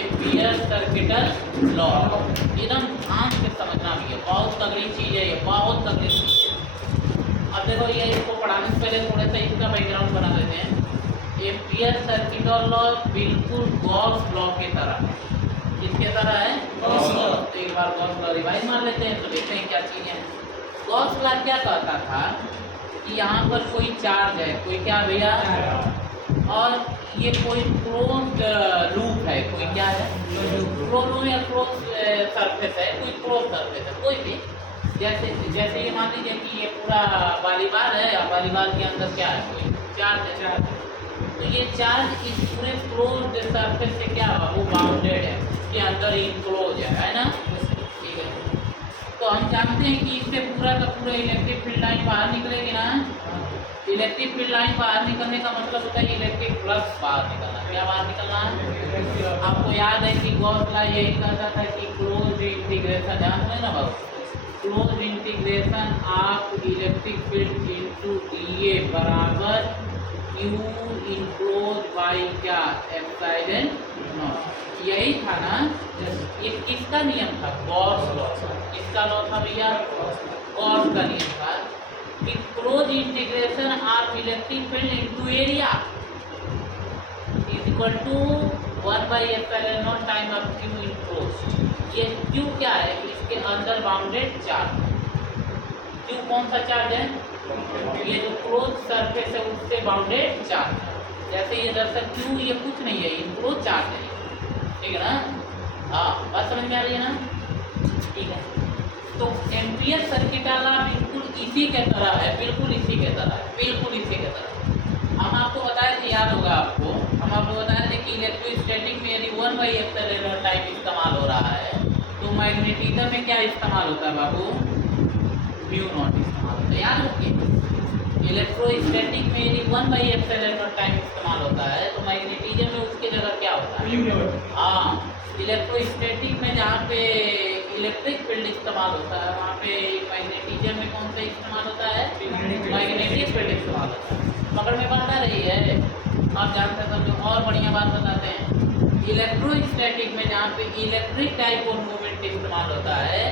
Ampere circuital law. एकदम ध्यान से समझना भी है, बहुत तगड़ी चीज़ है ये, बहुत तगड़ी चीज़ है। अब देखो ये इसको पढ़ाने से पहले थोड़ा सा इसका बैकग्राउंड बना देते हैं। एम्पियर सर्किटल लॉ बिल्कुल गॉस लॉ की तरह है। किसके तरह है? Gauss law. तो एक बार गॉस लॉ रिवाइज मार लेते हैं तो देखते हैं क्या चीज़ है। गॉस लॉ क्या कहता था कि यहाँ पर कोई चार्ज है, कोई क्या भैया, और ये कोई क्लोज लूप है, कोई क्या है, क्लोज लूप या क्लोज सरफेस है, कोई क्लोज सरफेस है, कोई भी। जैसे ये मान लीजिए कि ये पूरा वॉलीबॉल है, या वॉलीबॉल के अंदर क्या है, कोई चार्ज है। तो ये चार्ज इस पूरे क्लोज सरफेस से क्या हुआ, वो बाउंडेड है, इसके अंदर इनक्लोज है ना। ठीक है, तो हम जानते हैं कि इससे पूरा का पूरा इलेक्ट्रिक फील्ड लाइन बाहर निकलेगी ना। इलेक्ट्रिक फील्ड लाइन बाहर निकलने का मतलब होता है इलेक्ट्रिक फ्लक्स बाहर निकलना। क्या बाहर निकलना है? आपको याद है कि गॉस लॉ यही कहता था कि क्लोज इंटीग्रेशन, ध्यान रहे ना बाबू, close integration of electric field into DA बराबर क्यू इनक्लोज बाई क्या, एप्सिलॉन नॉट। यही था ना, ये किसका नियम था? Gauss law. किसका लॉ था भैया? गॉस का नियम था कि close integration of electric field into area is equal to 1/ε0 time of Q enclose. ये क्यू क्या है? इसके अंदर बाउंडेड चार्ज। क्यू कौन सा चार्ज है? ये जो क्लोज सरफेस है उससे बाउंडेड चार्ज। जैसे ये दरअसल क्यू ये कुछ नहीं है, इनक्लोज चार्ज है, ठीक है ना। हाँ, बात समझ में आ रही है ना? ठीक है, तो एम्पियर सर्किटल लॉ बिल्कुल इसी के तरह है, बिल्कुल इसी के तरह है, बिल्कुल इसी के तरह। हम आपको बताए थे, याद होगा आपको, हम आपको बताए थे कि इलेक्ट्रोस्टैटिक में यदि 1/ε टाइम इस्तेमाल हो रहा है तो मैग्नेटिज्म में क्या इस्तेमाल होता है बाबू? म्यू नॉट इस्तेमाल होता है। याद रखिए, इलेक्ट्रोस्टैटिक में यदि 1/ε टाइम इस्तेमाल होता है तो मैग्नेटिज्म में उसकी जगह क्या होता है? हाँ, इलेक्ट्रोस्टैटिक में जहाँ पे इलेक्ट्रिक फील्ड इस्तेमाल होता है वहाँ पे मैग्नेटिज्म में कौन सा इस्तेमाल होता है? मैग्नेटिक फील्ड इस्तेमाल होता है। पकड़ में बात आ रही है? आप जानते हैं तो और बढ़िया बात बताते हैं। इलेक्ट्रोस्टैटिक में जहाँ पे इलेक्ट्रिक डाइपोल मूवमेंट इस्तेमाल होता है,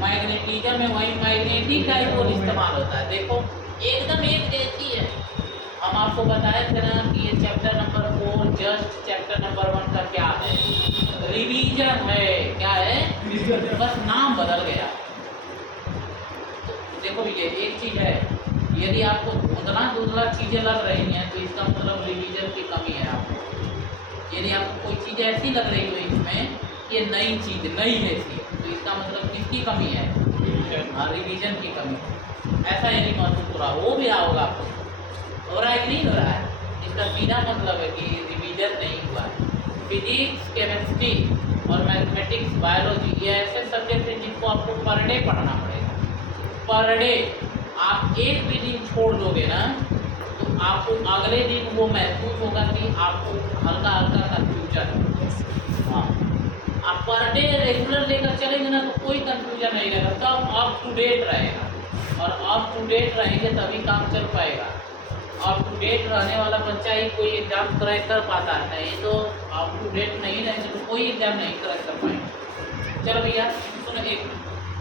मैग्नेटिज्म में वही मैग्नेटिक डाइपोल इस्तेमाल होता है। देखो एकदम एक जैसी है। हम आपको बताए थे ना कि ये chapter number 4 just chapter number 1 का क्या है, रिवीजन है। क्या है? बस नाम बदल गया। तो देखो ये एक चीज है, यदि आपको उतना दूसरा चीजें लग रही हैं तो इसका मतलब रिवीजन की कमी है आपको। यदि आपको कोई चीज ऐसी लग रही हो इसमें ये नई चीज नई जैसी है तो इसका मतलब किसकी कमी है? हाँ, रिवीजन की कमी। ऐसा यदि महसूस हो रहा हो भी होगा आपको, हो रहा है कि नहीं हो रहा है, इसका सीधा मतलब है कि रिवीजन नहीं हुआ है। फिजिक्स, केमिस्ट्री और मैथमेटिक्स, बायोलॉजी ये ऐसे सब्जेक्ट हैं जिनको आपको पर डे पढ़ना पड़ेगा। पर डे आप एक भी दिन छोड़ दोगे ना तो आपको अगले दिन वो महसूस होगा कि आपको हल्का हल्का कन्फ्यूजन है। हाँ, आप पर डे रेगुलर लेकर चलेंगे ना तो कोई कन्फ्यूजन नहीं रहेगा, सब अप टू डेट रहेगा। और अप टू डेट रहेंगे तभी काम चल पाएगा। अप टू डेट रहने वाला बच्चा ही कोई एग्जाम क्रैक कर पाता है, नहीं तो अप टू डेट नहीं रहेंगे तो कोई एग्जाम नहीं क्रैक कर पाएंगे। चलो भैया सुनो, एक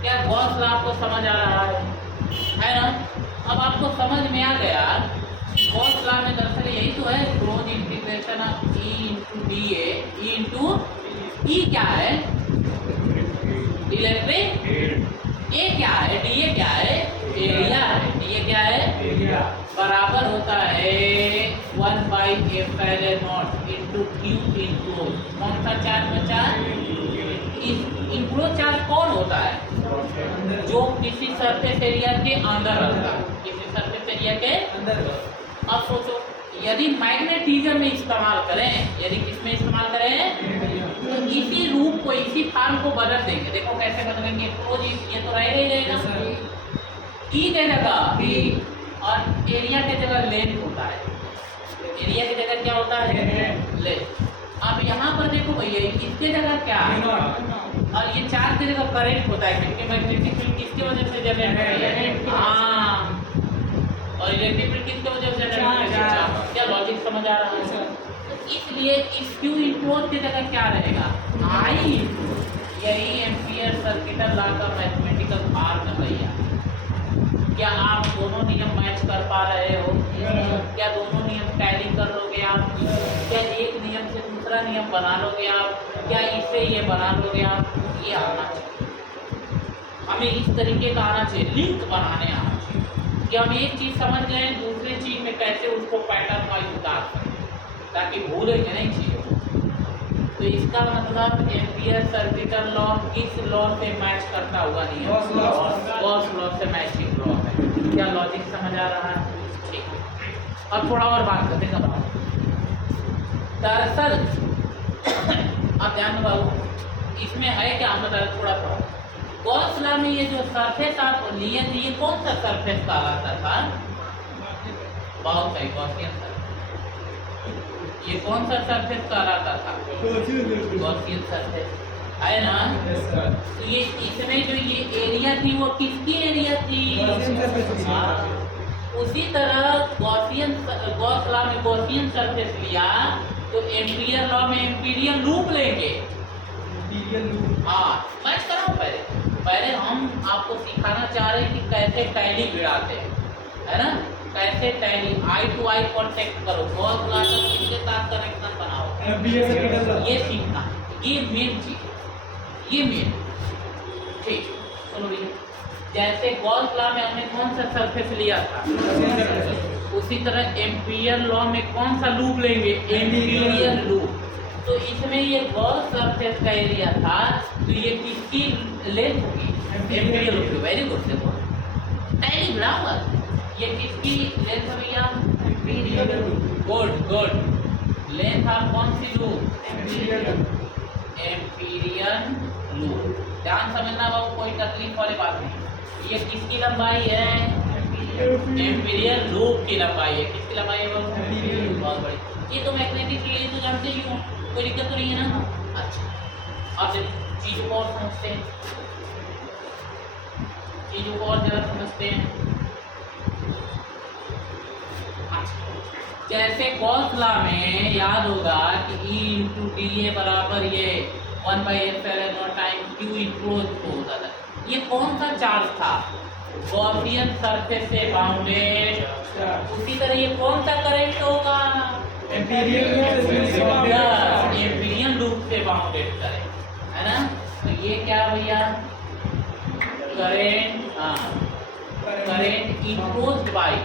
क्या गॉस लॉ आपको समझ आ रहा है ना? अब आपको समझ में आ गया गॉस लॉ में दरअसल यही तो है, close integration of E into D A into E क्या है? इलेक्ट्रिक। ए क्या है? डी ए क्या है? एरिया है। डी ए क्या है? एरिया। बराबर होता है 1/ε0 इंटू क्यू इनक्लोज। कौन सा चार्ज बचा? इनक्लोज चार्ज कौन होता है? जो किसी सरफेस एरिया के अंदर रहता है, किसी सरफेस एरिया के अंदर। अब सोचो यदि मैग्नेटिज्म में इस्तेमाल करें, यदि किसमें इस्तेमाल करें तो इसी रूप को, इसी फॉर्म को बदल देंगे। देखो कैसे बदलेंगे? क्लोज ये तो रहेगा ही रहेगा, ई के जगह बी और एरिया के जगह लेंथ होता है। एरिया की जगह क्या होता है? लेंथ। अब यहाँ पर देखो भैया इसके जगह क्या है? और ये चार्ज की जगह करंट होता है, क्योंकि मैग्नेटिक फील्ड किसकी वजह से जनरेट होती है? हाँ, और इलेक्ट्रिक फील्ड किसकी वजह से जनरेट होती है? क्या लॉजिक समझ आ रहा है? तो इसलिए इस Q इनक्लोज की जगह क्या रहेगा, I। यही एम्पियर सर्किटल लॉ का मैथमेटिकल फॉर्म है भैया। क्या आप दोनों नियम मैच कर पा रहे हो? क्या दोनों नियम टैली कर लोगे आप? क्या एक नियम से दूसरा नियम बना लोगे आप? क्या इससे ये बना लोगे आप? ये आना चाहिए हमें, इस तरीके का आना चाहिए, लिंक बनाने आना चाहिए कि हम एक चीज़ समझ गए दूसरी चीज़ में कैसे उसको पैटर्न वाइज उतार सकते, ताकि भूलेंगे नहीं चीज़ों को। तो इसका मतलब एम्पियर सर्किटल लॉ किस लॉ से मैच करता हुआ नहीं है, गॉस लॉ से मैचिंग लॉ है। क्या लॉजिक समझ आ रहा है? ठीक। अब थोड़ा और बात करते हैं। दरअसल आप ध्यान दो, इसमें है क्या, हम बता थोड़ा सा। गॉस लॉ में ये जो सरफेस आप लिए थे, ये कौन सा सरफेस कहलाता था? बहुत सही, गॉसियन सरफेस। ये कौन सा सरफेस कहलाता था? गॉसियन सरफेस, है ना? तो ये इसमें जो ये एरिया थी वो किसकी एरिया थी? उसी तरह गॉस लॉ में गॉसियन सरफेस लिया तो एम्पियर लॉ में एम्पीरियल लूप लेंगे। हाँ, मैच कराओ। पहले हम आपको सिखाना चाह रहे हैं कि कैसे टैली गिराते हैं, है ना? कैसे tally eye to eye contact करो, गॉस लॉ का किसके साथ कनेक्शन बनाओ, ये सीखना, ये मेन चीज, ये मेन। ठीक, सुनो भैया, जैसे गॉस लॉ में हमने कौन सा सरफेस लिया था, उसी तरह एम्पियर लॉ में कौन सा लूप लेंगे? Amperian loop. तो इसमें ये गॉस सरफेस का एरिया था, तो ये किसकी लेंथ होगी? Amperian loop. वेरी गुड, देखो टैली बराबर ये किसकी लेंथ है भैया? Amperian loop. Good good. Length of कौन सी लूप? Amperian loop. ध्यान समझना बाबू, कोई तकलीफ वाली बात नहीं। ये किसकी लंबाई है? एम्पीरियल लूप की लंबाई है। किसकी लंबाई है बाबू? बहुत बड़ी। ये तो मैग्नेटिक फील्ड तो जानते ही हो, कोई दिक्कत तो नहीं है ना? अच्छा, अब चीजों को और समझते हैं, चीजों को और जरा समझते हैं। जैसे गॉस लॉ में याद होगा कि E इंटू डी ए बराबर ये 1/एप्सिलॉन टाइम Q इनक्लोज होता था। ये कौन सा चार्ज था? गॉसियन सरफेस से बाउंडेड। उसी तरह ये कौन सा करंट होगा? एम्पीरियल लूप से बाउंडेड करंट, है ना? तो ये क्या भैया? करंट, हाँ, करंट इनक्लोज्ड बाय,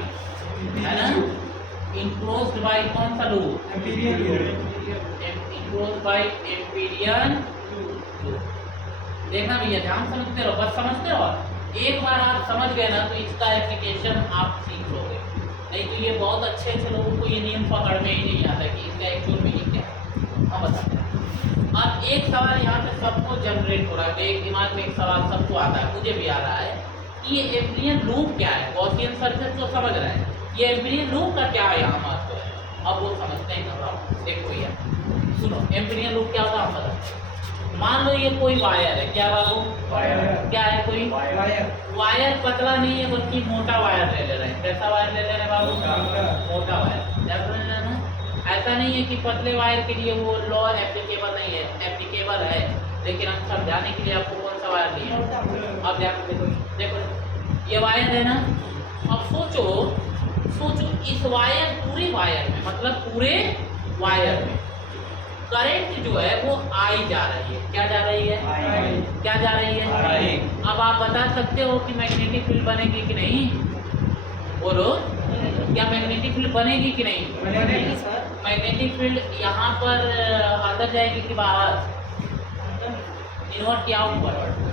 है ना? इनक्लोज्ड बाय कौन सा loop? Enclosed bye Amperian loop. देखना भैया, ध्यान समझते रहो, बस समझते रहो। एक बार आप समझ गए ना तो इसका एप्लीकेशन आप सीख लोगे, नहीं तो ये बहुत अच्छे अच्छे लोगों को ये नियम पकड़ में ही नहीं आता कि इसका एक्चुअल मीनिंग क्या है। हम बताते हैं। अब एक सवाल यहाँ पे सबको जनरेट हो रहा है, एक दिमाग में एक सवाल सबको आता है, मुझे भी आ रहा है कि ये एम्पीरियल लूप क्या है? गॉसियन सरफेस तो समझ रहे हैं, ये एम्पीरियल लूप का क्या है यहाँ महत्व है? अब वो समझते हैं, घबराओ। देखो भैया सुनो, एम्पीरियल लूप क्या होता है हम बताते हैं। मान लो ये कोई वायर है, क्या बाबू? वायर। क्या है? कोई वायर पतला नहीं है बल्कि मोटा वायर ले ले रहे हैं। कैसा वायर ले ले रहे हैं बाबू? मोटा वायर। ऐसा नहीं है कि पतले वायर के लिए वो लॉ एप्लीकेबल नहीं है, एप्लीकेबल है, लेकिन हम समझाने के लिए आपको कौन सा वायर लिए? अब देखो ये वायर है ना। अब सोचो इस वायर, पूरे वायर में, मतलब पूरे वायर में करंट जो है वो आई जा रही है। क्या जा रही है? आई। क्या जा रही है? आई। अब आप बता सकते हो कि मैग्नेटिक फील्ड बनेगी कि नहीं? बोलो, क्या मैग्नेटिक फील्ड बनेगी कि नहीं? बनेगी सर। मैग्नेटिक फील्ड यहाँ पर अंदर जाएगी कि बाहर? इनवर्ट या आउटवर्ड?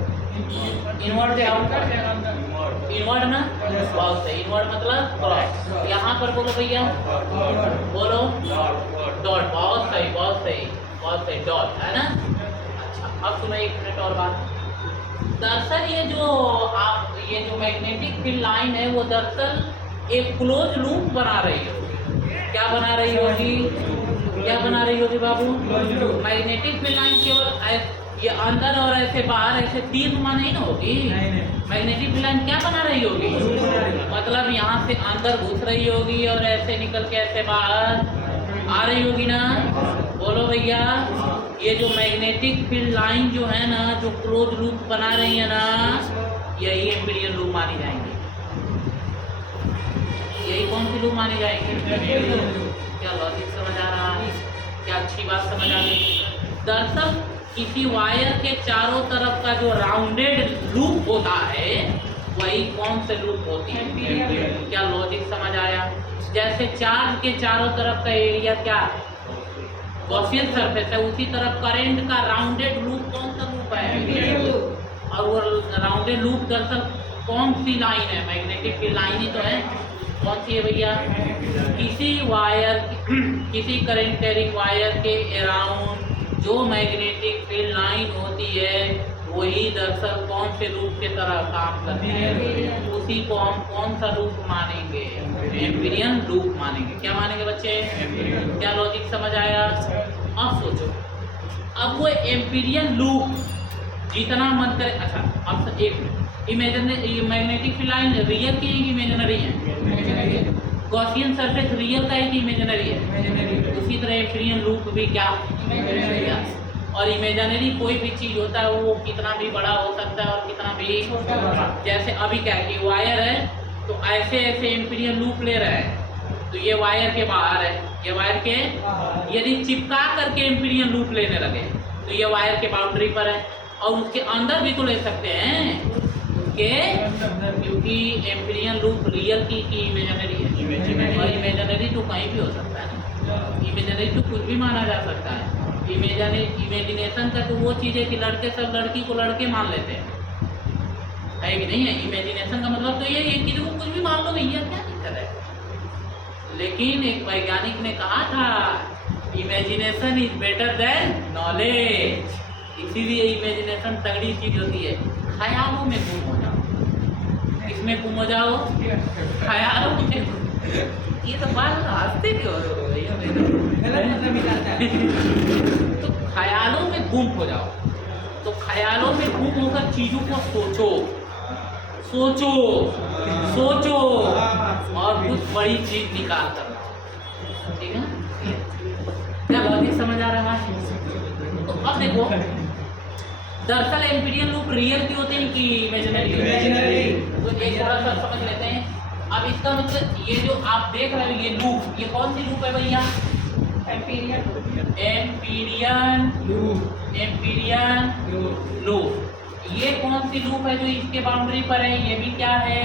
इनवर्ट या आउटवर्ड? इनवर्ट ना? बहुत सही। इनवर्ट मतलब क्रॉस। यहाँ पर बोलो भैया, बोलो डॉट। बहुत सही, बहुत सही, बहुत सही, डॉट, है ना? अच्छा, अब सुनो एक मिनट और बात। दरअसल ये जो मैग्नेटिक फील्ड लाइन है वो दरअसल एक क्लोज लूप बना रही होगी। क्या बना रही होगी? क्या बना रही होगी बाबू? मैग्नेटिक फील्ड लाइन केवल ये अंदर और ऐसे बाहर ऐसे तीर नहीं ना होगी। मैग्नेटिक फील्ड लाइन क्या बना रही होगी? मतलब यहाँ से अंदर घुस रही होगी और ऐसे निकल के ऐसे बाहर आ रही होगी ना? बोलो भैया, ये जो मैग्नेटिक फील्ड लाइन जो है ना, जो क्लोज लूप बना रही है ना, यही एम्पीरियल लूप मानी जाएंगी। यही कौन सी लूप मानी जाएंगी? क्या लॉजिक समझ आ रहा है? क्या अच्छी बात समझ आ रही? दरअसल किसी वायर के चारों तरफ का जो राउंडेड लूप होता है वही कौन से लूप होती है? क्या लॉजिक समझ आया? जैसे चार्ज के चारों तरफ का एरिया क्या है? गॉसियन सरफेस है, उसी तरफ करंट का राउंडेड लूप कौन सा लूप है? और वो राउंडेड लूप दरअसल कौन सी लाइन है? मैग्नेटिक की लाइन ही तो है। कौन सी है भैया? किसी वायर, किसी करंट कैरिंग वायर के अराउंड जो मैग्नेटिक फील्ड लाइन होती है वही दरअसल कौन से लूप के तरह काम करती है? उसी को हम कौन सा लूप मानेंगे? एम्पीरियन लूप मानेंगे। क्या मानेंगे बच्चे? क्या लॉजिक समझ आया? अब सोचो, अब वो एम्पीरियन लूप जितना मन करे। अच्छा, अब एक imaginary magnetic field line real की है कि इमेजिनरी है? गॉसियन सरफेस रियल का है कि इमेजिनरी है? उसी तरह एम्पीरियन लूप भी क्या? इमेजिनरी है। और इमेजिनरी कोई भी चीज होता है वो कितना भी बड़ा हो सकता है और कितना भी जैसे अभी क्या है कि वायर है तो ऐसे ऐसे एम्पीरियन लूप ले रहा है, तो ये वायर के बाहर है, ये वायर के यदि चिपका करके एम्पीरियन लूप लेने लगे तो ये वायर के बाउंड्री पर है, और उसके अंदर भी तो ले सकते हैं उसके, क्योंकि एम्पीरियन लूप रियल की इमेजिनरी है। और इमेजिनरी तो कहीं भी हो सकता है, इमेजिनरी तो कुछ भी माना जा सकता है। इमेजिनेशन का तो वो चीज़ है कि लड़के सब लड़की को लड़के मान लेते हैं, है कि नहीं है? इमेजिनेशन का मतलब तो ये है कि वो कुछ भी मान लो भैया, क्या दिक्कत है? लेकिन एक वैज्ञानिक ने कहा था imagination is better than knowledge. इसीलिए इमेजिनेशन तगड़ी चीज होती है। ख्यालों में गुम हो जाओ। इसमें गुम हो जाओ, ख्यालों में। ये तो बात हंसते क्यों हो भैया? तो ख्यालों में गुम हो जाओ। तो ख्यालों में गुम होकर चीजों को सोचो सोचो सोचो और कुछ बड़ी चीज निकाल कर, ठीक है? क्या लॉजिक समझ आ रहा है? तो अब देखो, दरअसल एम्पीरियन लूप रियल की होते हैं कि इमेजिनरी? तो एक थोड़ा सा समझ लेते हैं। अब इसका मतलब ये जो आप देख रहे हो ये लूप, ये कौन सी लूप है भैया? Amperian loop. ये कौन सी लूप है जो इसके बाउंड्री पर है? ये भी क्या है?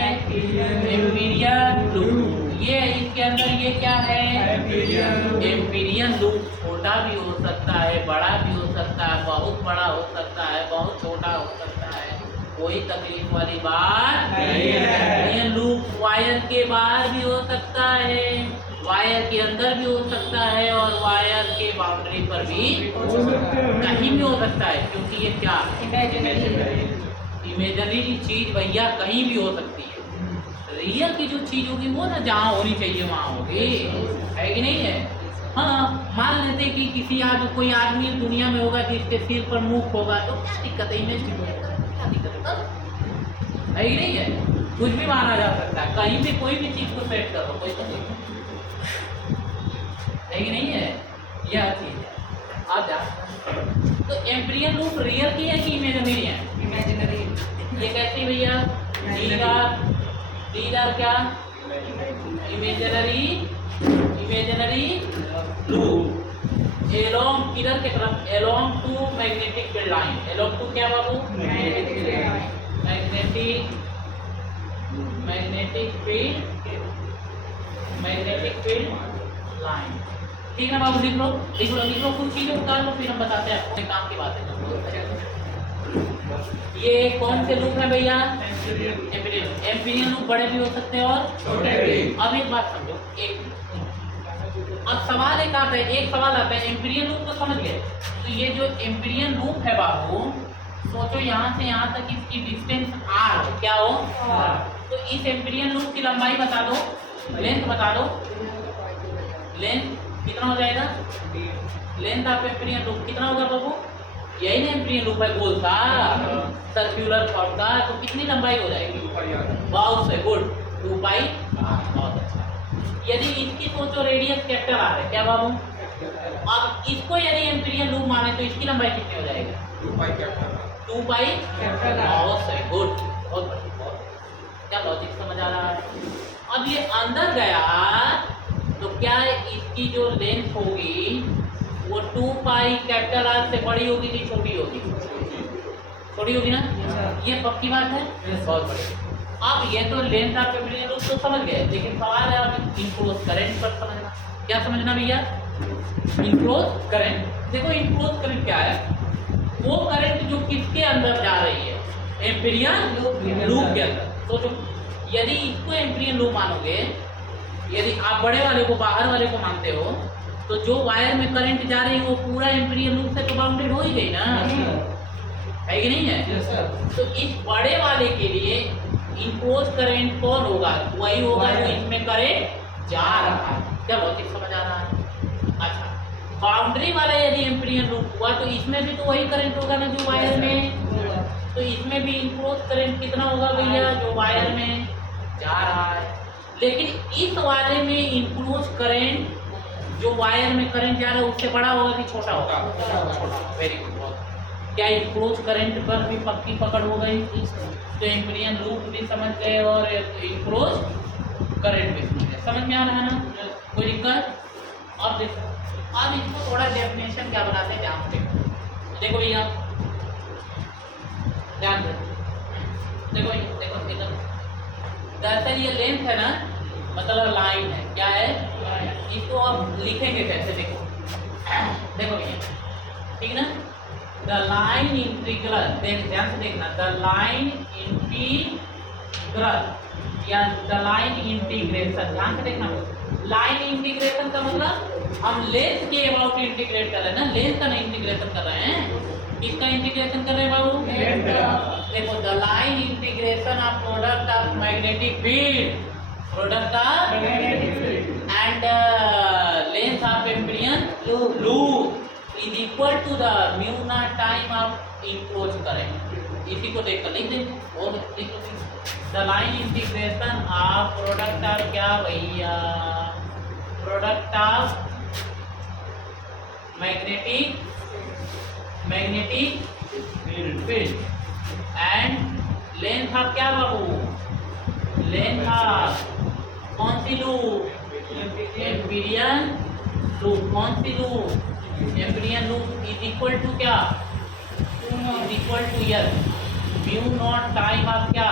Amperian loop. ये इसके अंदर ये क्या है? Amperian loop. छोटा भी हो सकता है, बड़ा भी हो सकता है, बहुत बड़ा हो सकता है, बहुत छोटा हो सकता है, कोई तकलीफ वाली बात नहीं है। ये लूप वायर के बाहर भी हो सकता है, वायर के अंदर भी हो सकता है, और वायर के बाउंड्री पर भी कहीं भी हो सकता है, क्योंकि ये क्या? इमेजिनरी चीज भैया कहीं भी हो सकती है। रियल की जो चीज होगी वो ना जहाँ होनी चाहिए वहाँ होगी, है कि नहीं है? हाँ, मान लेते कि किसी कोई आदमी दुनिया में होगा जिसके सिर पर मुख होगा, तो क्या दिक्कत है? क्या दिक्कत है कि नहीं है? कुछ भी माना जा सकता है, कहीं भी कोई भी चीज को सेट करो, कोई तकलीफ है कि नहीं है? यह चीज है। आप जा तो एम्पीरियन लूप रियल की है कि इमेजिनरी है? इमेजिनरी। ये कैसे भैया? दीदार क्या? इमेजिनरी लूप एलोंग किधर के तरफ? Along to magnetic field line. Along to क्या बाबू? Magnetic field line. ठीक है बाबू, लिख लो कुछ चीजें उतार लो, फिर हम बताते हैं आपको काम की बातें। ये कौन से लूप है भैया? एम्पीरियन लूप बड़े भी हो सकते हैं और छोटे भी। अब एक बात समझो, अब सवाल एक आता है, एम्पीरियन लूप तो समझ गए। तो ये जो एम्पीरियन लूप है बाबू, सोचो यहाँ से यहाँ तक इसकी डिस्टेंस r क्या हो? तो इस एम्पीरियन लूप की लंबाई बता दो, लेंथ बता दो। लेंथ कितना हो जाएगा? लेंथ ऑफ एम्पीरियन लूप कितना होगा बाबू? यही ना एम्पीरियन लूप है, गोल का सर्कुलर फॉर्म का, तो कितनी लंबाई हो जाएगी? बहुत से गुड, 2 पाई। बहुत अच्छा। यदि इसकी सोचो रेडियस कैपिटल आर है, क्या बाबू? अब इसको यदि एम्पीरियल लूप माने तो इसकी लंबाई कितनी हो जाएगी? 2 पाई कैपिटल आर। बहुत सही, गुड, बहुत बढ़िया। क्या लॉजिक समझ आ रहा है? अब ये अंदर गया तो क्या इसकी जो लेंथ होगी वो 2 पाई कैपिटल आर से बड़ी होगी कि छोटी होगी? छोटी होगी ना? ये पक्की बात है। बहुत बढ़िया। अब ये तो लेंथ ऑफ एम्पीरियल लूप तो समझ गए, लेकिन सवाल है अब इनक्लोज करंट पर समझना। क्या समझना भैया? Enclose current. देखो इनक्लोज करंट क्या है? वो करंट जो किसके अंदर जा रही है? एम्पीरियल लूप के अंदर। तो जो यदि इसको एम्पीरियल लूप मानोगे, यदि आप बड़े वाले को बाहर वाले को मानते हो, तो जो वायर में करंट जा रही है वो पूरा एम्पीरियल लूप से तो बाउंडेड हो ही गई ना, है कि नहीं है? तो इस बड़े वाले के लिए इनक्लोज करंट कौन होगा? वही होगा जो इसमें करंट जा रहा है। क्या लॉजिक समझ आ रहा है? अच्छा, बाउंड्री वाला यदि एम्पीरियल लूप हुआ तो इसमें भी तो वही करंट होगा ना जो वायर में, तो इसमें भी इनक्लोज करंट कितना होगा भैया? जो वायर में जा रहा है। लेकिन इस वाले में इनक्लोज करंट जो वायर में करंट जा रहा है उससे बड़ा होगा कि छोटा होगा? छोटा। Very good. क्या इनक्लोज करंट पर भी पक्की पकड़ हो गई? तो एम्पीरियल लूप भी समझ गए और इनक्लोज करंट भी समझ गए। समझ में आ रहा है ना? कोई दिक्कत? अब देखो, अब इसको थोड़ा डेफिनेशन क्या बनाते हैं ध्यान से देखो भैया, ध्यान दो। देखो देखो देखो, दरअसल ये लेंथ है ना, मतलब लाइन है। क्या है? इसको आप लिखेंगे कैसे? देखो देखो भैया, ठीक ना? द लाइन इंटीग्रल, ध्यान से देखना, द लाइन इंटीग्रल या द लाइन इंटीग्रेशन, ध्यान से देखना। लाइन इंटीग्रेशन का मतलब हम लेंथ के अबाउट इंटीग्रेट कर रहे हैं ना, लेंथ का नहीं इंटीग्रेशन कर रहे हैं। किसका इंटीग्रेशन कर रहे हैं बाबू? देखो, the line integration of product of magnetic field, product of magnetic field and length of Amperian loop is equal to the mu naught time of enclose current. इसी को देखकर लिख देंगे और लिख दो the line integration of product of क्या भैया? Product of magnetic field and length of क्या बाबू? लेंथ ऑफ कौन सी लूप? Amperian loop. कौन सी loop? Amperian loop is equal to क्या? Is equal to L mu naught time of क्या?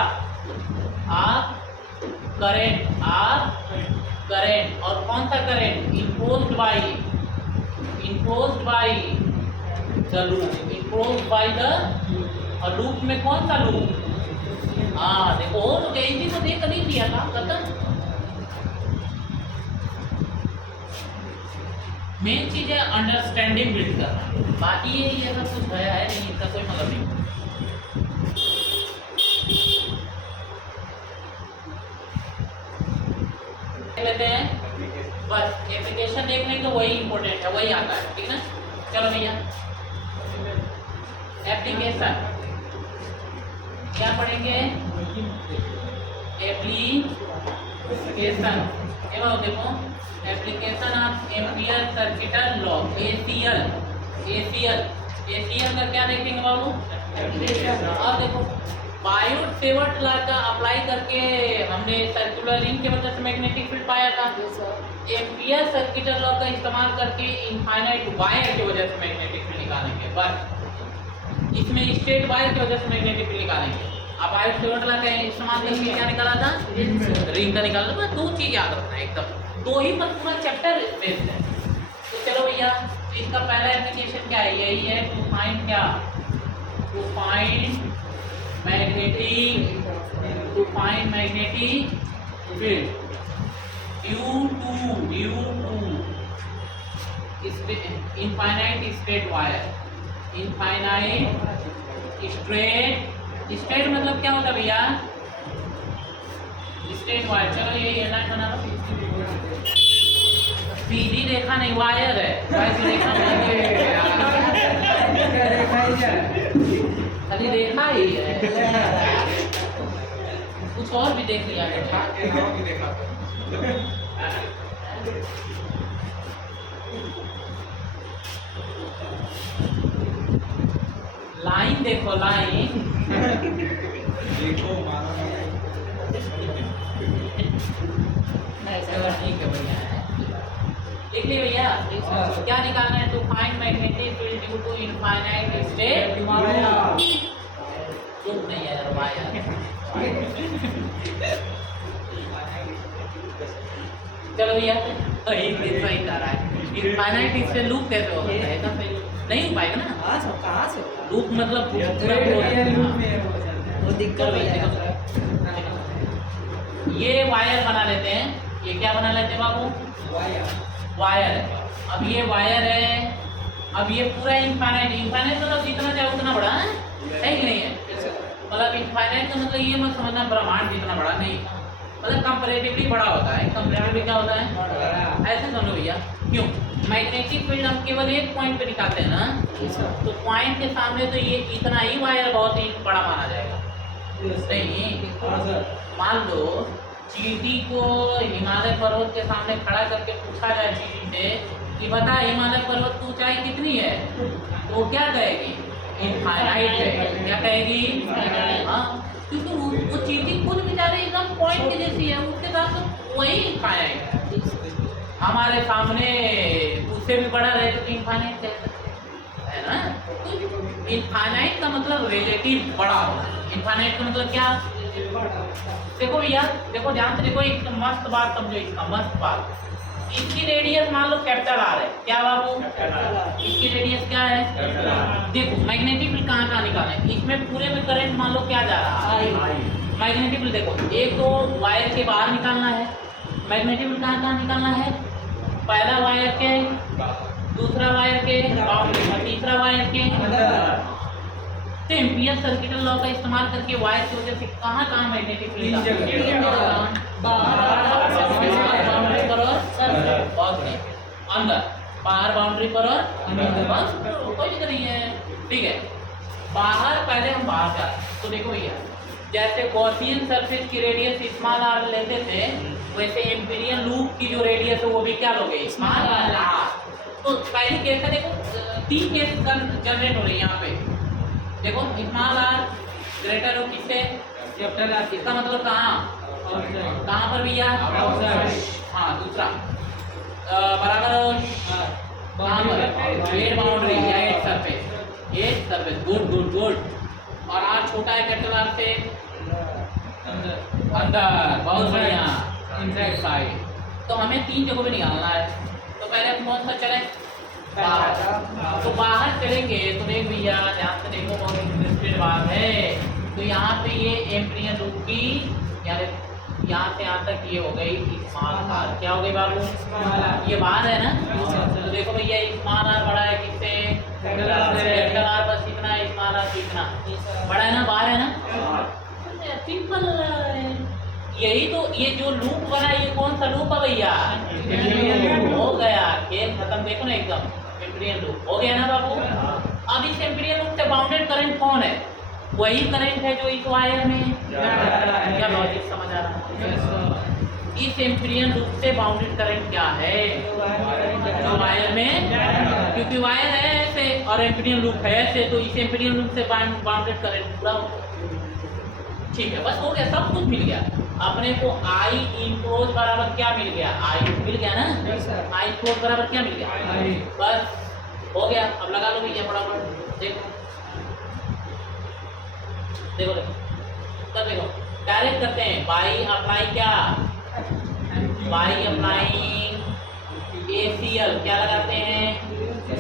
Of current, of current. और कौन सा current? Imposed by the loop, imposed by the. और लूप में कौन सा लूप? हाँ देखो, तो इसी को देख कर नहीं दिया था खत्म। मेन चीज है अंडरस्टैंडिंग बिल्ड करना, बाकी ये सब कुछ है नहीं, इसका कोई मतलब नहीं। लेते हैं बस, एप्लीकेशन देख लेंगे, वही इंपॉर्टेंट है, वही आता है, ठीक ना? चलो भैया, एप्लीकेशन क्या पढ़ेंगे? एप्लीकेशन। देखो, application of ampere circuital law, ACL का क्या देखेंगे बाबू? और देखो, बायोट सेवर्ट लॉ का अप्लाई करके हमने सर्कुलर रिंग के वजह से मैग्नेटिक फील्ड पाया था। एम्पियर सर्किटल लॉ का इस्तेमाल करके इनफाइनाइट वायर की वजह से मैग्नेटिक फील्ड निकालेंगे। बस इसमें स्ट्रेट वायर की वजह से मैग्नेटिक फील्ड निकालेंगे। अब बायोट सेवर्ट लॉ का इस्तेमाल करके क्या निकाला था? रिंग का निकाला था। दो चीज याद रखना एकदम, दो ही पर पूरा चैप्टर बेस्ड है। तो चलो भैया, इसका पहला एप्लीकेशन क्या है? यही है टू फाइंड क्या? To find magnetic field due to infinite straight wire. Infinite straight मतलब क्या होता है भैया? Straight wire. चलो ये हेडलाइन बना लो। सीधी रेखा नहीं, वायर है, रेखा खाली रेखा ही है, कुछ और भी देख लिया है। लाइन देखो, लाइन देखो मानो ठीक है, बढ़िया है। लिख लिया भैया। क्या निकालना है? To find magnetic field due to infinite straight loop नहीं है यार, वायर। चलो भैया, सही सही कर रहा है। इनफाइनाइट स्टेट लूप कैसे हो सकता है? ऐसा सही नहीं हो पाएगा ना। कहाँ से लूप मतलब पूरा वो दिक्कत हो जाएगा। ये वायर बना लेते हैं। ये क्या बना लेते हैं बाबू? वायर है। अब ये वायर है, अब ये पूरा इनफाइनाइट मतलब जितना चाहे उतना बड़ा है कि नहीं है? मतलब इनफाइनाइट का मतलब ये मत समझना ब्रह्मांड जितना बड़ा नहीं, मतलब कंपैरेटिवली बड़ा होता है। कंपैरेटिवली क्या होता है? ऐसे समझो भैया। क्यों? मैग्नेटिक फील्ड हम केवल एक पॉइंट पे निकालते हैं ना, तो पॉइंट के सामने तो ये इतना ही वायर बहुत ही बड़ा माना जाएगा। नहीं, मान लो चींटी को हिमालय पर्वत के सामने खड़ा करके पूछा जाए चींटी से कि बता हिमालय पर्वत की ऊंचाई कितनी है, तो वो क्या कहेगी? इनफाइनाइट है। क्या कहेगी? हाँ, क्योंकि वो चींटी खुद बेचारे एकदम पॉइंट के जैसी है, उसके साथ तो वही इनफाइनाइट है। हमारे सामने उससे भी बड़ा रहे तो इनफाइनाइट है ना। इनफाइनाइट का मतलब रिलेटिव बड़ा होना। इनफाइनाइट का मतलब क्या? देखो भैया, देखो ध्यान से देखो, एक मस्त बात समझो, इसका मस्त बात। इसकी रेडियस मान लो कैपिटल आर है। क्या बाबू? इसकी रेडियस क्या है? देखो मैग्नेटिक फील्ड कहाँ कहाँ निकालना है? इसमें पूरे में करंट मान लो क्या जा रहा है? मैग्नेटिक फील्ड देखो, एक तो वायर के बाहर निकालना है। मैग्नेटिक फील्ड कहाँ कहाँ निकालना है? पहला वायर के, दूसरा वायर के, तीसरा वायर के। तो एम्पियर सर्किटल लॉ का इस्तेमाल करके वायर की वजह से कहाँ कहाँ मैग्नेटिक फील्ड बाउंड्री पर और अंदर, बाहर बाउंड्री पर और बस, कोई दिक्कत नहीं है। ठीक है, बाहर पहले हम बाहर जाते। तो देखो भैया, जैसे गॉसियन सरफेस की रेडियस स्मॉल आर लेते थे, वैसे एम्पीरियन लूप की जो रेडियस है वो भी क्या लोगे? Small R. तो पहली केस है, देखो 3 केस जनरेट हो रही है यहाँ पे। देखो स्मॉल आर ग्रेटर हो किससे? Capital R. इसका मतलब कहाँ पर भैया? हाँ, दूसरा बराबर एट बाउंड्री या at surface, good good good. और आर छोटा है कैपिटल आर से अंदर, बहुत बढ़िया, इनसाइड साइड। तो हमें 3 जगहों पे निकालना है। तो पहले हम कौन सा चले? बाहर। तो बाहर चलेंगे तो देख भैया, ध्यान से देखो, बहुत इंटरेस्टेड बात है। तो यहाँ पे ये एम्पीरियन लूप की यानी यहाँ से यहाँ तक ये हो गई स्मॉल आर। क्या हो गई बाबू? ये बाहर है ना। तो देखो भैया, स्मॉल आर बड़ा है किससे? Capital R. बस इतना है, स्मॉल आर इतना बड़ा है ना, बाहर है ना। सिंपल। यही तो, ये जो लूप बना ये कौन सा लूप है भैया? हो गया, खेल खत्म। देखो ना एकदम एम्पीरियन लूप हो गया ना बाबू। अब इस एम्पीरियन लूप से बाउंडेड करंट कौन है? वही करंट है जो इस वायर में। क्या लॉजिक समझ आ रहा है? इस एम्पीरियन लूप से बाउंडेड करंट क्या है? जो वायर में, क्योंकि वायर है ऐसे और एम्पीरियन लूप है ऐसे, तो इस एम्पीरियन लूप से बाउंडेड करंट पूरा हो। ठीक है, बस हो गया, सब कुछ मिल गया अपने को। आई इनक्लोज बराबर क्या मिल गया? आई मिल गया ना। आई इनक्लोज बराबर क्या मिल गया? बस हो गया। अब लगा लो भैया फटाफट। देखो देखो देखो, तब देखो डायरेक्ट करते हैं। बाई अप्लाई क्या? बाई अप्लाइंग ACL क्या लगाते हैं?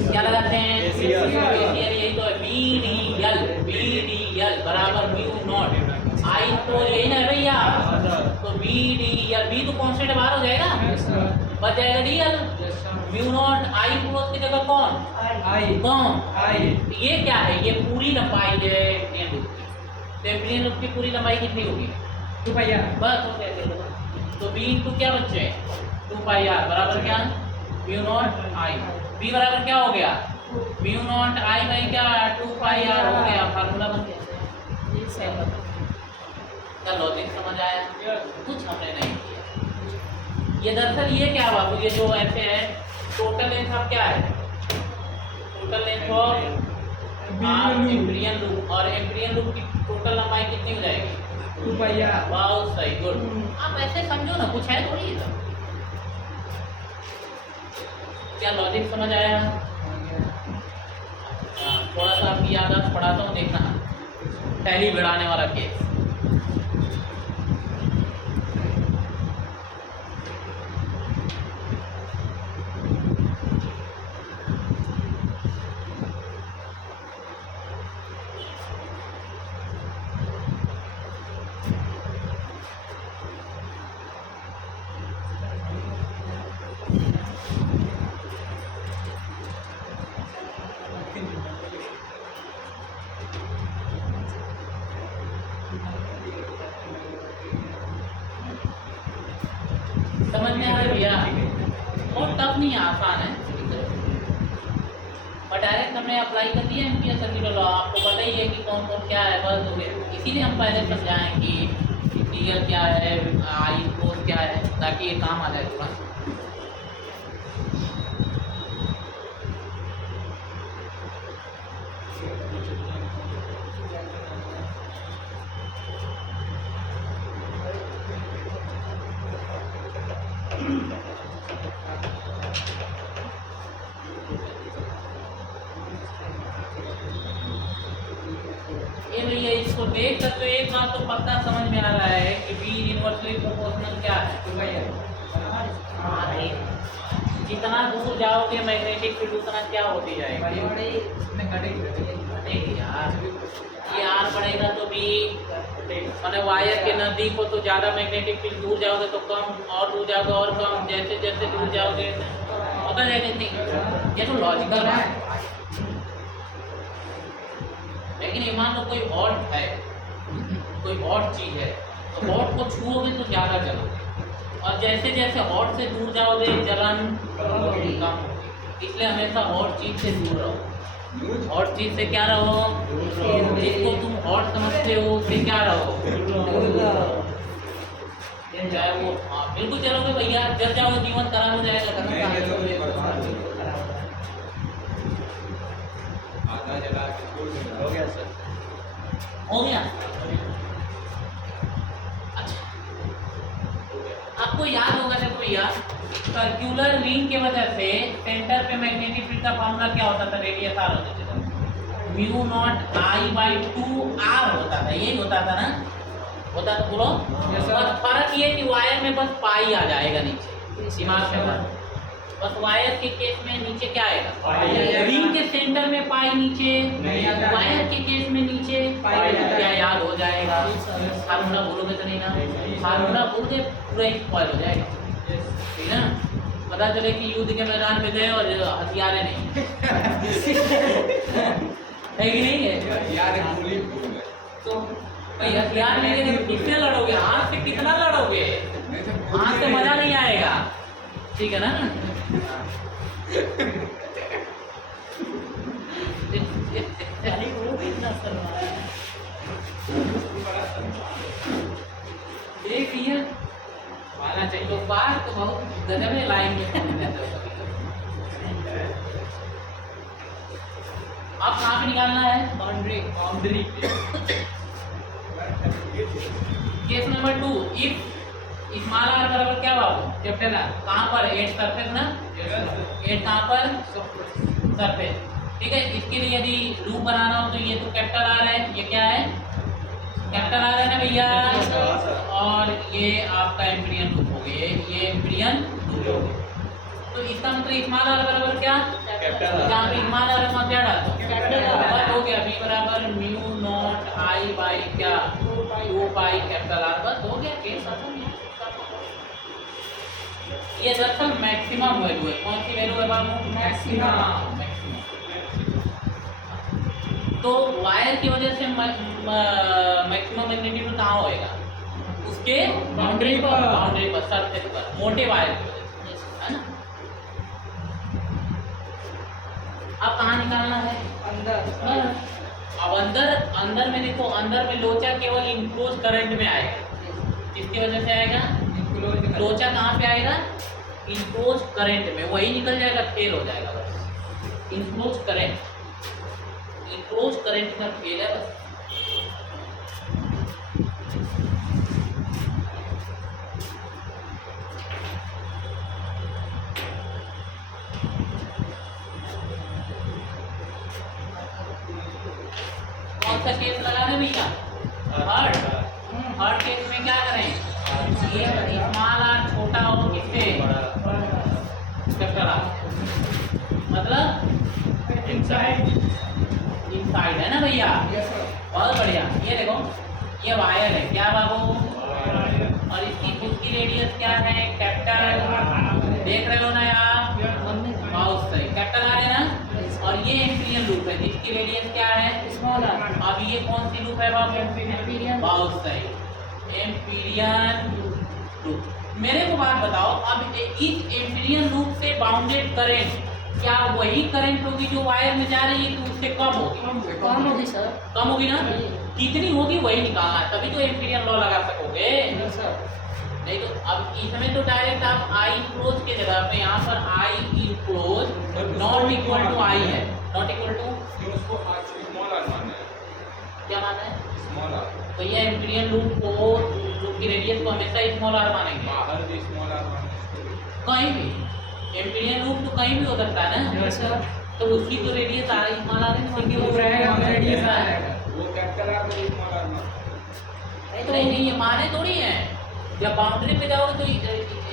क्या लगाते हैं? ACL। यही तो है, BDL बराबर म्यू नॉट आई। तो यही ना है भैया। तो BDL, बी तो कांस्टेंट बाहर हो जाएगा, बच जाएगा DL। Mu not I close की जगह कौन? कौन? ये क्या है? ये पूरी लंबाई है एम्पीरियन लूप की। तो एम्पीरियन लूप की पूरी लंबाई कितनी होगी? 2 पाई आर। बस हो गया। तो B इंटू क्या बच्चे? 2 पाई आर बराबर क्या? Mu not I. B बराबर क्या हो गया? म्यू नॉट आई बाई क्या? 2 पाई आर हो गया। फार्मूला बन गया। क्या लॉजिक समझ आया? कुछ हमने नहीं किया। ये दरअसल ये क्या बाबू, ये जो ऐसे है टोटल लेंथ अब क्या है, टोटल लेंथ ऑफ एम्पिरियन लूप, और एम्पिरियन लूप की टोटल लंबाई कितनी हो जाएगी, 2 पाई आर। बहुत सही, गुड। आप ऐसे समझो ना, कुछ है थोड़ी ये सब। क्या लॉजिक समझ आया? थोड़ा सा आपकी याददाश्त पढ़ाता हूँ, देखना पहली भिड़ाने वाला केस। समझ में आ रहा है भैया? बहुत टफ नहीं है, आसान है, और डायरेक्ट हमने अप्लाई कर दिया एमपीएस सर्किट लॉ। आपको पता ही है कि कौन कौन क्या है, बस हो गया। इसीलिए हम पहले समझाएं कि डीएल क्या है, आई फोर्स क्या है, ताकि ये काम आ जाए तुरंत। ये भैया इसको देख कर तो एक बात तो पक्का समझ में आ रहा है कि बी इनवर्सली प्रोपोर्शनल क्या है। अरे जितना दूर जाओगे मैग्नेटिक फील्ड उतना क्या होती जाएगी, घटेगी यार। ये आर बढ़ेगा तो बी, मैंने वायर के नजदीक हो तो ज़्यादा मैग्नेटिक फील्ड, दूर जाओगे तो कम, और दूर जाओगे और कम, जैसे जैसे दूर जाओगे पता जाएगा। ये तो लॉजिकल है। लेकिन ये मान लो कोई और है, कोई और चीज़ है, तो और को छुओगे तो ज़्यादा जलोगे, और जैसे जैसे और से दूर जाओगे जलन कम होगी। इसलिए हमेशा और चीज़ से दूर रहो। और चीज़ से क्या रहो, जिसको तुम और समझते हो उससे क्या रहो, चाहे वो। हाँ बिल्कुल चलोगे भैया, जल जाओगे जीवन खराब हो जाएगा। हो गया सर, हो गया। अच्छा, आपको याद होगा देखो भैया, सर्कुलर रिंग के वजह से सेंटर पे मैग्नेटिक फील्ड का फॉर्मूला क्या होता था, रेडियस आर होता था, mu not I by 2r होता था, यही होता था ना, होता था। बोलो बस फर्क ये कि वायर में बस पाई आ जाएगा नीचे, दिमाग से बस वायर के केस में नीचे क्या आएगा, रिंग के सेंटर में पाई नीचे, वायर के केस में नीचे क्या याद हो जाएगा। फार्मूला बोलोगे तो नहीं ना, फार्मूला बोल के पूरा स्पॉइल हो जाएगा, ठीक है ना। पता चले कि युद्ध के मैदान में गए और हथियारें नहीं है कि नहीं है, तो भाई हथियार नहीं है तो किससे लड़ोगे, हाथ से कितना लड़ोगे, हाथ से मजा नहीं आएगा, ठीक है ना। देख लिया माना चाहिए, लोग बाहर तो बहुत गजब में लाइन में। अब कहाँ पे निकालना है, boundary, boundary case number 2, if small R बराबर क्या बाबू, कैपिटल आर, कहाँ पर, एट सरफेस ना, एट कहाँ पर, सरफेस, ठीक है। इसके लिए यदि लूप बनाना हो तो ये तो कैपिटल आर है, ये क्या है, कैपिटल आर है ना भैया, और ये आपका एम्पिरियन लूप हो गया, ये एम्पिरियन लूप हो गया। तो इसका मतलब स्मॉल आर बराबर क्या, जहाँ पे स्मॉल आर है वहाँ क्या डाल दो, कैपिटल आर हो गया, बी बराबर म्यू नॉट आई बाई क्या, 2 पाई कैपिटल आर, बस हो गया केस खत्म। ये दरअसल मैक्सिमम वैल्यू है, कौन सी वैल्यू है बाबू, मैक्सिमम। तो वायर की वजह से मैक्सिमम मैग्नेटिक फील्ड कहाँ होएगा, उसके बाउंड्री पर सरफेस पर, मोटे वायर की वजह से, है ना। अब कहाँ निकालना है, अंदर। अब अंदर में देखो, अंदर में लोचा केवल इनक्लोज करंट में आएगा, किसकी वजह से आएगा, लोचा कहाँ पे आएगा? इनक्लोज करंट में, वही निकल जाएगा, फेल हो जाएगा बस। इनक्लोज करंट का फेल है बस। कौन सा केस लगा रहे भैया? हर्ट केस में क्या करें? ये स्मॉल आर छोटा हो किससे? कैपिटल आर, मतलब इनसाइड है ना भैया? बहुत बढ़िया। ये देखो, ये वायर है क्या बाबू? और इसकी रेडियस क्या है? कैपिटल। देख रहे हो ना आप? बहुत सही, कैपिटल आर है ना? और ये एम्पीरियन लूप है जिसकी रेडियस क्या है? Small R. अब ये कौन सी लूप है बाबू? एम्पीरियन। बहुत सही, एम्पीरियन लूप। मेरे को बात बताओ, अब इस एम्पीरियन लूप से बाउंडेड करंट क्या वही करंट होगी जो वायर में जा रही है कि उससे कम होगी? कम होगी सर। कम होगी ना? कितनी होगी वही निकालना है, तभी तो एम्पीरियन लॉ लगा सकोगे। नहीं तो अब इसमें तो डायरेक्ट आप आई इनक्लोज के जगह पे यहाँ पर I enclose not equal to I है, नॉट इक्वल टू क्या माना है? तो ये एम्पीरियन लूप की रेडियस को हमेशा स्मॉल आर मानेंगे। कहीं भी एम्पीरियन लूप तो कहीं भी हो सकता है ना? तो उसकी तो रेडियस आ रही स्मॉल आर नहीं, ये माने थोड़ी है। जब बाउंड्री पे जाओगे तो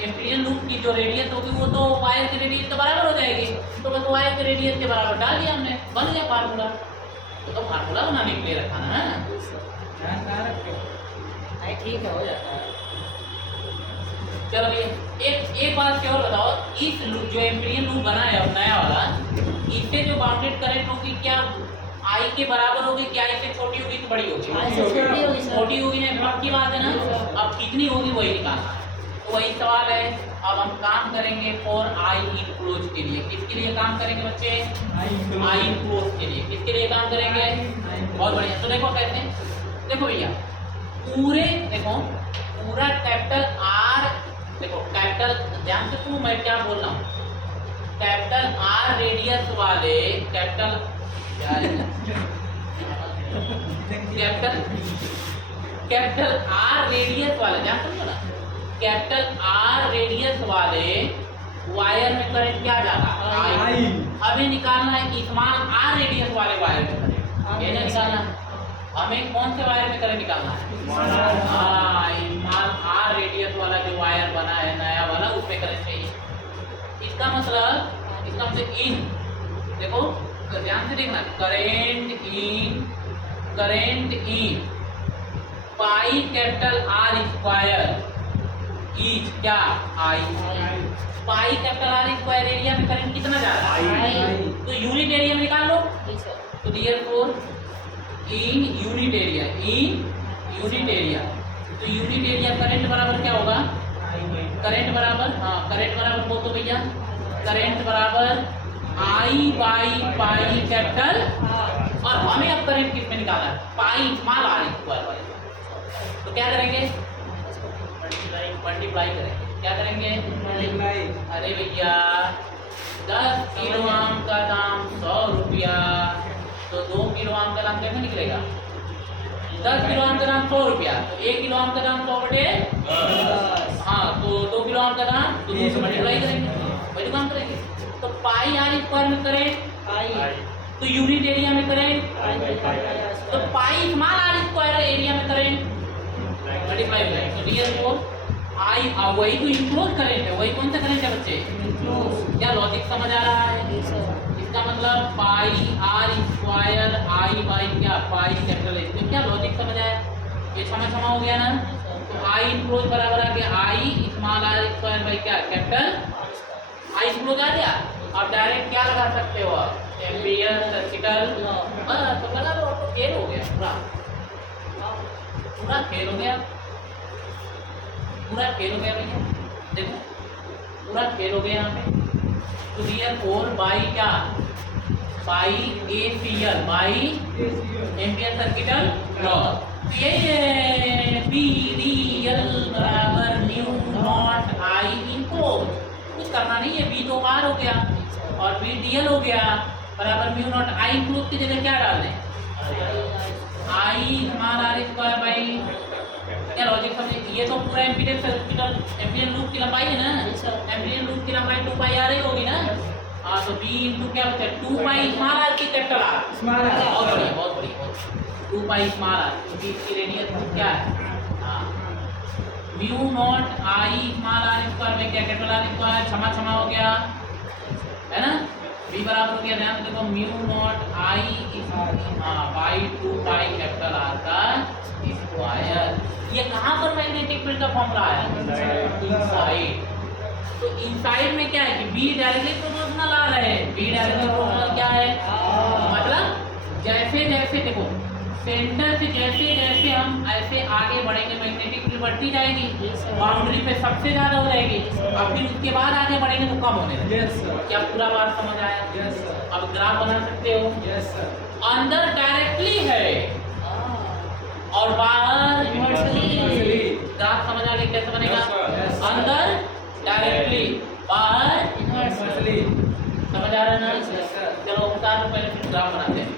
एम्पीरियन लूप की जो रेडियस होगी वो तो वायर की रेडियस के बराबर हो जाएगी। तो बस वायर की रेडियस के बराबर डाल दिया हमने, बन गया फार्मूला। तो फार्मूला बनाने के लिए रखा ना। ठीक है, हो जाता है। चलो भैया एक बात क्या और बताओ, इस लूप जो एम्पीरियन लूप बना है अब नया वाला, इससे जो बाउंडेड करंट होगी क्या आई के बराबर होगी? क्या आई से छोटी होगी कि बड़ी होगी? आई से छोटी होगी सर। छोटी होगी ना, पक्की बात है ना? अब कितनी होगी वही निकालना है। तो वही सवाल है। अब हम काम करेंगे फॉर आई इनक्लोज के लिए। किसके लिए काम करेंगे बच्चे? आई इनक्लोज के लिए। किसके लिए काम करेंगे? बहुत बढ़िया। तो देखो कैसे, देखो भैया पूरा कैपिटल आर, देखो कैपिटल, ध्यान से सुनो मैं क्या बोल रहा हूँ। कैपिटल आर रेडियस वाले कैपिटल आर रेडियस वाले, ध्यान सुनो ना, कैपिटल आर रेडियस वाले वायर में करंट क्या जाता? आई। हमें निकालना है स्मॉल आर रेडियस वाले वायर में करंट। ये नहीं निकालना, हमें कौन से वायर में करंट निकालना है? स्मॉल आर रेडियस वाला जो वायर बना है नया वाला, उसमें करंट चाहिए। इसका मतलब इन, देखो ध्यान से देखना, current in pi capital R square is क्या? I. Pi capital R square area में करंट कितना जा रहा है? तो यूनिट एरिया में निकाल लो। तो देयरफॉर इन यूनिट एरिया, तो यूनिट एरिया करंट बराबर क्या होगा? करंट बराबर बोल दो भैया, करंट बराबर आई बाई पाई कैपिटल। और हमें अब करंट किस में निकालना है? पाई स्मॉल आर स्क्वायर वाले। तो क्या करेंगे? मल्टीप्लाई करेंगे। क्या करेंगे? अरे भैया 10 किलो आम का दाम 100 रुपया, तो 2 किलो आम का दाम कैसे निकलेगा? 10 किलो आम का दाम 100 रुपया, तो 1 किलो आम का दाम 100 बटे 10। तो 2 किलो आम का दाम तो 2 से मल्टीप्लाई करेंगे, वही तो काम करेंगे। तो पाई आर स्क्वायर में करें, तो यूनिट एरिया में करें, तो pi small R square area में करें, मल्टीप्लाई करें। तो देयरफॉर आई, वही तो इनक्लोज करंट है। वही कौन सा करंट है बच्चे? क्या लॉजिक समझ आ रहा है? इसका मतलब पाई आर स्क्वायर आई बाई क्या? Pi capital H. तो क्या लॉजिक समझ आया? ये समझ हो गया ना? तो आई इनक्लोज बराबर आ गया I small R square by क्या? कैपिटल आई इनक्लोज आ गया। अब डायरेक्ट क्या लगा सकते हो आप? एम्पियर सर्किटल, तो लगा दो, तो खेल हो गया पूरा खेल हो गया, पूरा खेल हो गया भैया। देखो पूरा खेल हो गया यहाँ पे। तो देयरफॉर बाई क्या? By ACL by ampere circuital law. तो यही है BDL बराबर म्यू नॉट I इनको कुछ करना नहीं है, B तो बाहर हो गया और BDL हो गया बराबर म्यू नॉट I इंक्लूड की जगह क्या डाल दें, I हमारा R² बाई क्या लॉजिक समझे, ये तो पूरा एम्पीरियल सर्किटल एम्पीरियल लूप की लंबाई है ना, एम्पीरियल लूप की लंबाई 2 पाई RA होगी ना। हाँ तो B इंटू क्या बचा 2 पाई स्मॉल r की कैपिटल R, बहुत बढ़िया बहुत बढ़िया, 2 पाई स्मॉल r क्योंकि इसकी रेडियस क्या है, हाँ mu naught I small R² में क्या कैपिटल R² क्षमा क्षमा हो गया है ना, B बराबर हो गया, ध्यान से देखो म्यू नॉट I हाँ बाई 2 पाई कैपिटल R का स्क्वायर। ये कहाँ पर मैग्नेटिक फील्ड का फॉर्मूला है, इनसाइड। तो इनसाइड में क्या है कि B डायरेक्टली प्रोपोर्शनल आ रहा है, B डायरेक्टली प्रोपोर्शनल क्या है, मतलब जैसे जैसे देखो सेंटर से जैसे जैसे हम ऐसे आगे बढ़ेंगे मैग्नेटिक फील्ड बढ़ती जाएगी, बाउंड्री पे सबसे ज्यादा हो जाएगी, अब फिर उसके बाद आगे बढ़ेंगे तो कम होने लगेगा। क्या पूरा बात समझ आया? अब ग्राफ बना सकते हो, अंदर डायरेक्टली है और बाहर इनवर्सली। ग्राफ समझ आ गया कैसे बनेगा, अंदर डायरेक्टली बाहर इनवर्सली, समझ आ रहा है ना? चलो उतार पहले फिर ग्राफ बनाते हैं।